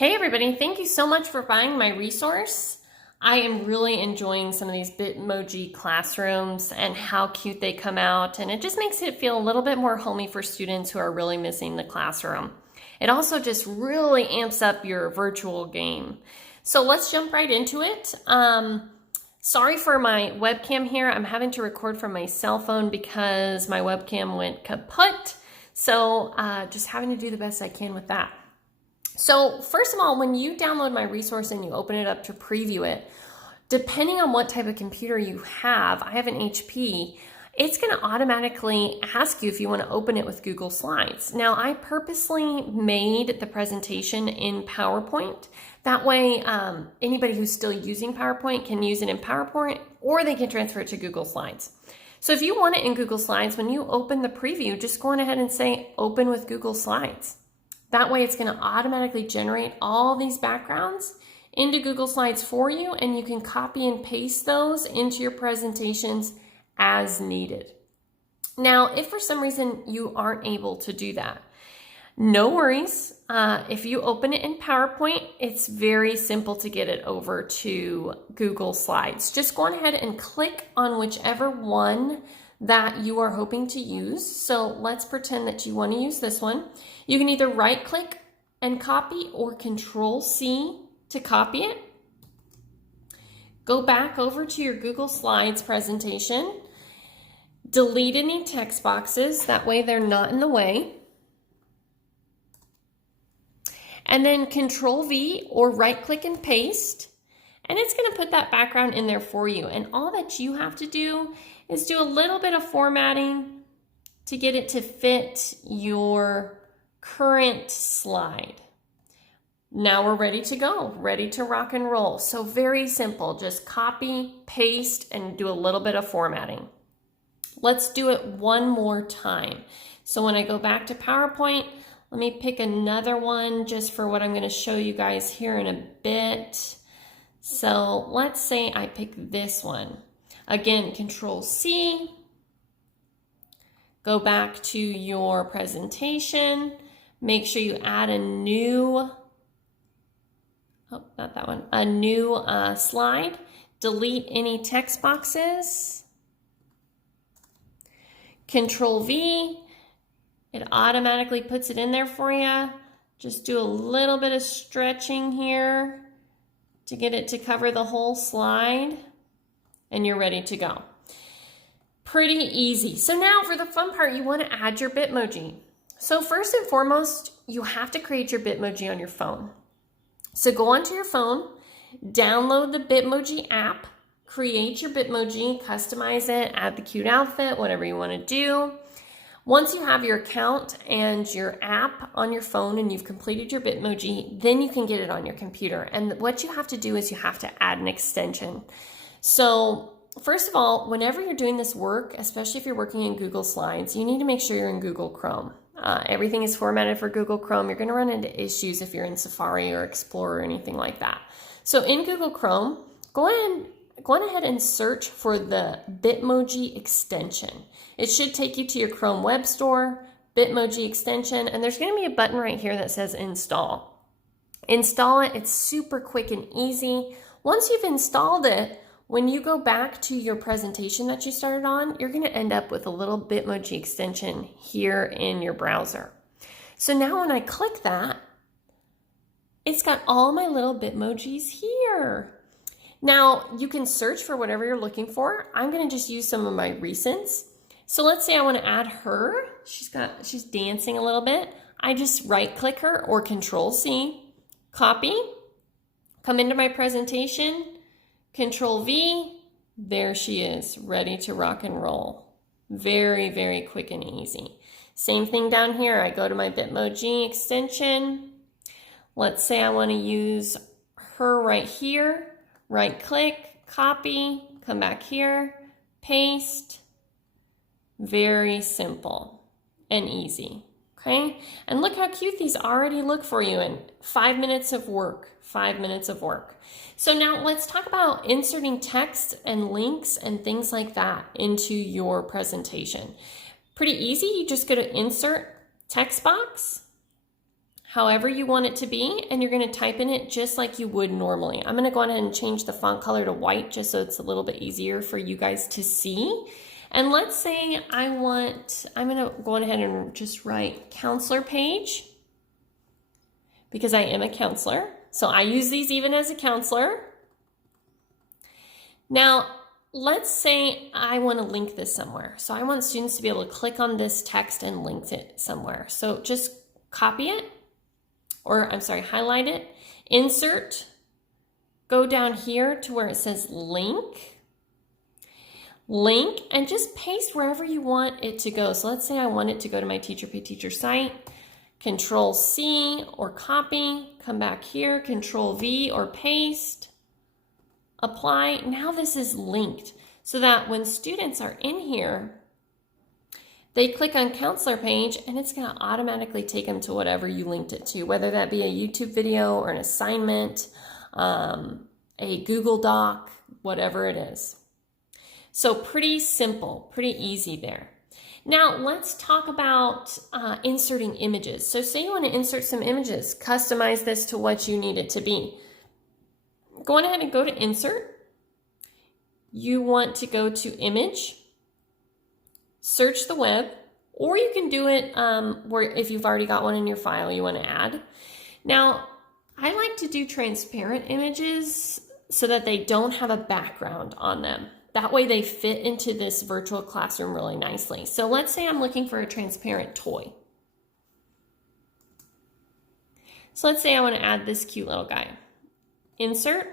Hey everybody, thank you so much for buying my resource. I am really enjoying some of these Bitmoji classrooms and how cute they come out, and it just makes it feel a little bit more homey for students who are really missing the classroom. It also just really amps up your virtual game. So let's jump right into it. Sorry for my webcam here. I'm having to record from my cell phone because my webcam went kaput. So just having to do the best I can with that. So first of all, when you download my resource and you open it up to preview it, depending on what type of computer you have, I have an HP, it's going to automatically ask you if you want to open it with Google Slides. Now, I purposely made the presentation in PowerPoint. That way, anybody who's still using PowerPoint can use it in PowerPoint, or they can transfer it to Google Slides. So if you want it in Google Slides, when you open the preview, just go on ahead and say, open with Google Slides. That way it's going to automatically generate all these backgrounds into Google Slides for you, and you can copy and paste those into your presentations as needed. Now, if for some reason you aren't able to do that, no worries. If you open it in PowerPoint, it's very simple to get it over to Google Slides. Just go on ahead and click on whichever one that you are hoping to use. So let's pretend that you want to use this one. You can either right click and copy or Control C to copy it. Go back over to your Google Slides presentation. Delete any text boxes, that way they're not in the way. And then Control V or right click and paste. And it's going to put that background in there for you. And all that you have to do is do a little bit of formatting to get it to fit your current slide. Now we're ready to go, ready to rock and roll. So very simple, just copy, paste, and do a little bit of formatting. Let's do it one more time. So when I go back to PowerPoint, let me pick another one just for what I'm going to show you guys here in a bit. So let's say I pick this one. Again, Control C, go back to your presentation, make sure you add a new, not that one, a new slide, delete any text boxes, Control V, it automatically puts it in there for you. Just do a little bit of stretching here to get it to cover the whole slide, and you're ready to go. Pretty easy. So now for the fun part, you want to add your Bitmoji. So first and foremost, you have to create your Bitmoji on your phone. So go onto your phone, download the Bitmoji app, create your Bitmoji, customize it, add the cute outfit, whatever you want to do. Once you have your account and your app on your phone and you've completed your Bitmoji, then you can get it on your computer. And what you have to do is you have to add an extension. So first of all, whenever you're doing this work, especially if you're working in Google Slides, you need to make sure you're in Google Chrome. Everything is formatted for Google Chrome. You're going to run into issues if you're in Safari or Explorer or anything like that. So in Google Chrome, go on ahead and search for the Bitmoji extension. It should take you to your Chrome Web Store, Bitmoji extension, and there's going to be a button right here that says install. Install it. It's super quick and easy. Once you've installed it, when you go back to your presentation that you started on, you're going to end up with a little Bitmoji extension here in your browser. So now when I click that, it's got all my little Bitmojis here. Now you can search for whatever you're looking for. I'm going to just use some of my recents. So let's say I want to add her. She's dancing a little bit. I just right click her or Control C, copy, come into my presentation, Control V, there she is, ready to rock and roll. Very, very quick and easy. Same thing down here. I go to my Bitmoji extension. Let's say I want to use her right here. Right click, copy, come back here, paste. Very simple and easy. Okay, and look how cute these already look for you in 5 minutes of work, 5 minutes of work. So now let's talk about inserting text and links and things like that into your presentation. Pretty easy, you just go to Insert Text Box, however you want it to be, and you're going to type in it just like you would normally. I'm going to go ahead and change the font color to white just so it's a little bit easier for you guys to see. And let's say I'm going to go ahead and just write counselor page because I am a counselor. So I use these even as a counselor. Now, let's say I want to link this somewhere. So I want students to be able to click on this text and link it somewhere. So just copy it, or I'm sorry, highlight it, insert, go down here to where it says link, and just paste wherever you want it to go. So let's say I want it to go to my Teacher Pay Teacher site. Control C or copy, come back here, Control V or paste, apply. Now this is linked so that when students are in here, they click on counselor page and it's going to automatically take them to whatever you linked it to, whether that be a YouTube video or an assignment, a Google Doc, whatever it is. So pretty simple, pretty easy there. Now let's talk about inserting images. So say you want to insert some images, customize this to what you need it to be. Go on ahead and go to insert. You want to go to image, search the web, or you can do it where if you've already got one in your file you want to add. Now, I like to do transparent images so that they don't have a background on them. That way they fit into this virtual classroom really nicely. So let's say I'm looking for a transparent toy. So let's say I want to add this cute little guy. Insert.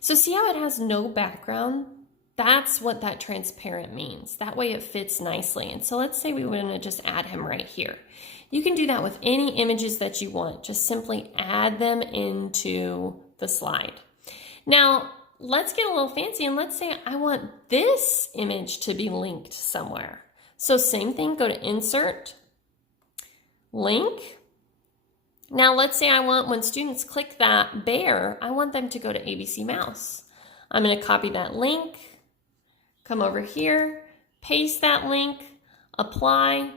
So see how it has no background? That's what that transparent means. That way it fits nicely. And so let's say we want to just add him right here. You can do that with any images that you want. Just simply add them into the slide. Now, let's get a little fancy and let's say I want this image to be linked somewhere. So same thing, go to insert, link. Now let's say I want when students click that bear, I want them to go to ABC Mouse. I'm going to copy that link, come over here, paste that link, apply.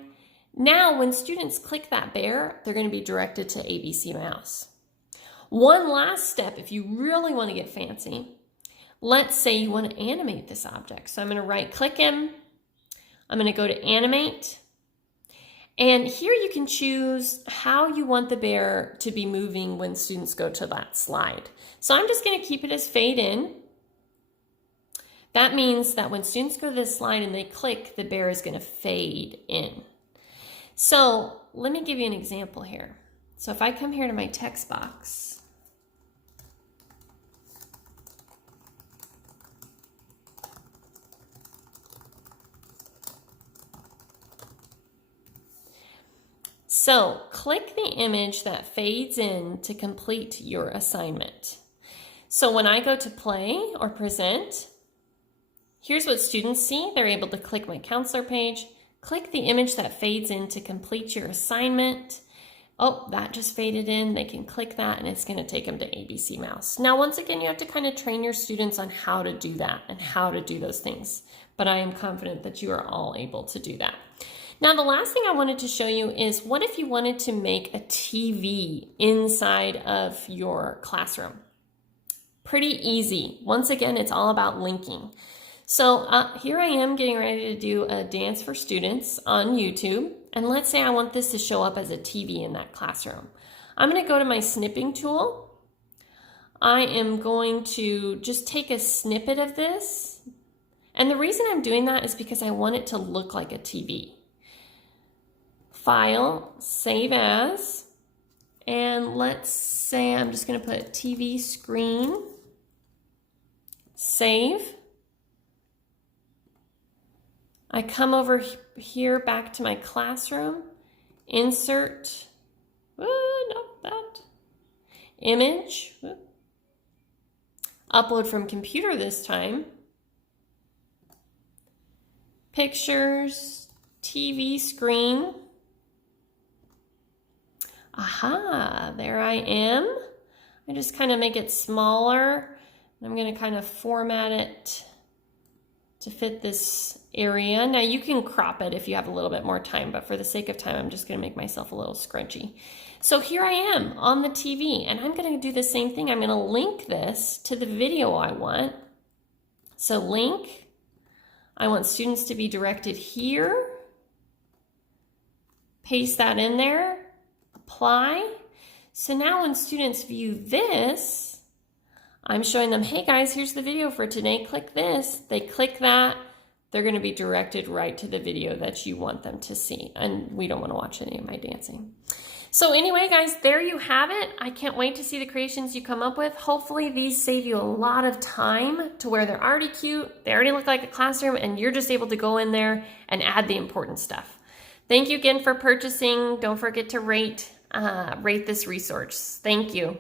Now when students click that bear, they're going to be directed to ABC Mouse. One last step, if you really want to get fancy, let's say you want to animate this object. So I'm going to right click him. I'm going to go to animate. And here you can choose how you want the bear to be moving when students go to that slide. So I'm just going to keep it as fade in. That means that when students go to this slide and they click, the bear is going to fade in. So let me give you an example here. So if I come here to my text box, so click the image that fades in to complete your assignment. So when I go to play or present, here's what students see. They're able to click my counselor page, click the image that fades in to complete your assignment. Oh, that just faded in. They can click that and it's going to take them to ABC Mouse. Now, once again, you have to kind of train your students on how to do that and how to do those things. But I am confident that you are all able to do that. Now, the last thing I wanted to show you is what if you wanted to make a TV inside of your classroom? Pretty easy. Once again, it's all about linking. So here I am getting ready to do a dance for students on YouTube. And let's say I want this to show up as a TV in that classroom. I'm going to go to my snipping tool. I am going to just take a snippet of this. And the reason I'm doing that is because I want it to look like a TV. File, save as, and let's say I'm just going to put TV screen, save. I come over here back to my classroom, insert, not that, image, upload from computer this time, pictures, TV screen. Aha, there I am. I just kind of make it smaller. I'm going to kind of format it to fit this area. Now you can crop it if you have a little bit more time, but for the sake of time, I'm just gonna make myself a little scrunchy. So here I am on the TV, and I'm gonna do the same thing. I'm gonna link this to the video I want. So link, I want students to be directed here. Paste that in there, apply. So now when students view this, I'm showing them, hey guys, here's the video for today, click this. They click that, they're gonna be directed right to the video that you want them to see. And we don't wanna watch any of my dancing. So anyway, guys, there you have it. I can't wait to see the creations you come up with. Hopefully these save you a lot of time to where they're already cute, they already look like a classroom, and you're just able to go in there and add the important stuff. Thank you again for purchasing. Don't forget to rate this resource. Thank you.